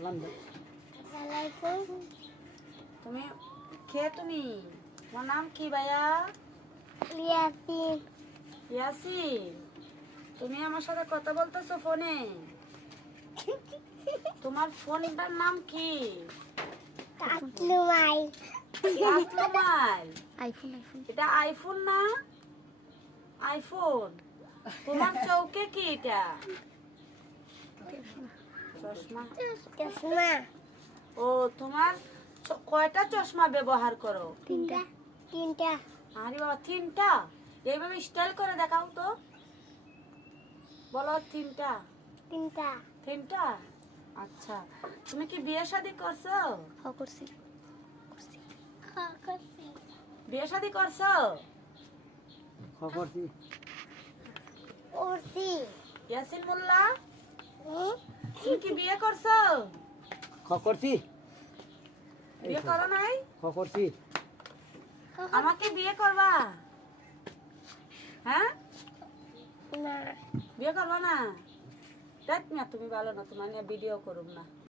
সালাম দাও। আলাইকুম। তুমি তুমি তোমার নাম কি ভাইয়া? ইয়াসিন। ইয়াসিন, তুমি আমার সাথে কথা বলতেছো ফোনে? তোমার ফোনটার নাম কি? তাসলুমাই। তাসলুমাই। আইফোন। এটা আইফোন না? আইফোন। তোমার চৌকে কি এটা? চশমা। চশমা। ও, তোমার কয়টা চশমা ব্যবহার করো? তিনটা। আরে বাবা, তিনটা? এইভাবে স্টাইল করে দেখাও তো। বলো তিনটা। তিনটা? আচ্ছা, তুমি কি বিয়ে শাদী করছো? করছি। বিয়ে শাদী করছো? করছি। ইয়াসিন মোল্লা, তুমি কি বিয়ে করছো? করছি। বিয়ে করো নাই? করছি। আমাকে বিয়ে করবা? হ্যাঁ, না। বিয়ে করবা না? দেখ না, তুমি ভালো না, তোমার নিয়ে ভিডিও করুম না।